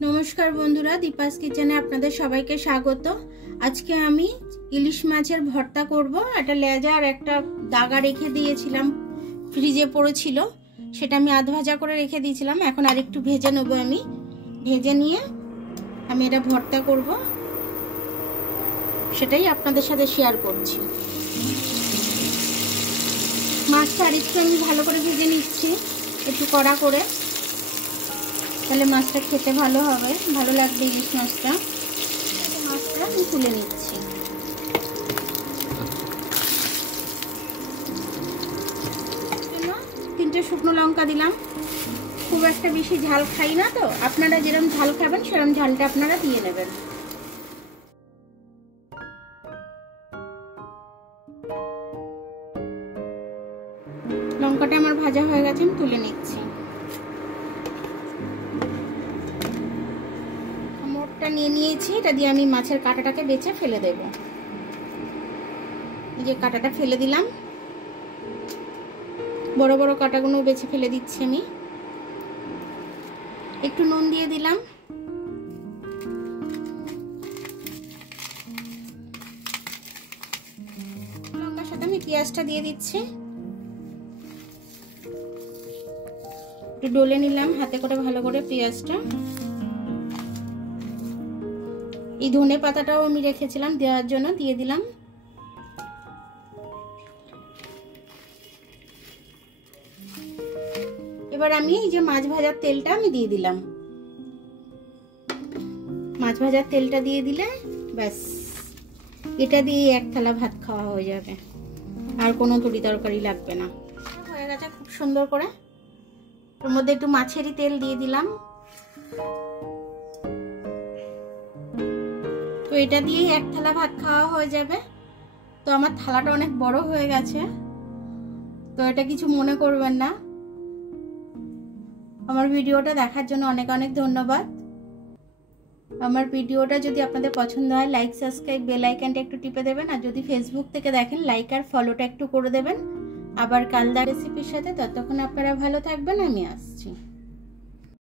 नमस्कार बंधुरा दीपास किचेने आपनादेर सबाइके स्वागत। आज के आमी इलिश माछेर भर्ता करब। एक लेजा और एक दागा रेखे दिएछिलाम, फ्रिजे पड़ेछिलो, सेटा आमी आध भाजा करे रेखे दिएछिलाम। एखन आरेकटु भेजे नेब, आमी भेजे निये आमी एटा भर्ता करब, सेटाई आपनादेर साथे शेयार करछि। माछटा आरेकटु आमी भालो करे भेजे निচ্ছি, एकटु कड़ा करे, তাহলে মাছটা খেতে ভালো হবে, ভালো লাগবে ইলিশ মাছটা। মাছটা আমি তুলে নিচ্ছি। তিনটে শুকনো লঙ্কা দিলাম। খুব একটা বেশি ঝাল খাই না তো, আপনারা যেরকম ঝাল খাবেন সেরকম ঝালটা আপনারা দিয়ে নেবেন। লঙ্কাটা আমার ভাজা হয়ে গেছে, আমি তুলে নিচ্ছি। নিয়ে নিয়েছি, এটা দিয়ে আমি মাছের কাঁটাটাকে বেছে ফেলে দেব। এই যে কাঁটাটা ফেলে দিলাম, বড় বড় কাঁটাগুলো বেছে ফেলে দিচ্ছি আমি। একটু নুন দিয়ে দিলাম, লঙ্কার সাথে আমি পেঁয়াজটা দিয়ে দিচ্ছি। একটু ডলে নিলাম হাতে করে ভালো করে পেঁয়াজটা। এই ধনে পাতাটাও আমি রেখেছিলাম দেওয়ার জন্য, দিয়ে দিলাম। এবার আমি এই যে মাছ ভাজার তেলটা আমি দিয়ে দিলাম। মাছ ভাজার তেলটা দিয়ে দিলে ব্যাস, এটা দিয়ে এক থালা ভাত খাওয়া হয়ে যাবে, আর কোনো তরি তরকারি লাগবে না। হয়ে গেছে খুব সুন্দর করে। ওর মধ্যে একটু মাছেরই তেল দিয়ে দিলাম। তো এটা দিয়ে এক থালা ভাত খাওয়া হয়ে যাবে। তো আমার থালাটা অনেক বড় হয়ে গেছে, তো এটা কিছু মনে করবেন না। আমার ভিডিওটা দেখার জন্য অনেক অনেক ধন্যবাদ। আমার ভিডিওটা যদি আপনাদের পছন্দ হয় লাইক, সাবস্ক্রাইব, বেল আইকনটা একটু টিপে দেবেন। আর যদি ফেসবুক থেকে দেখেন লাইক আর ফলোটা একটু করে দেবেন। আবার কালদা রেসিপির সাথে, ততক্ষণ আপনারা ভালো থাকবেন, আমি আসছি।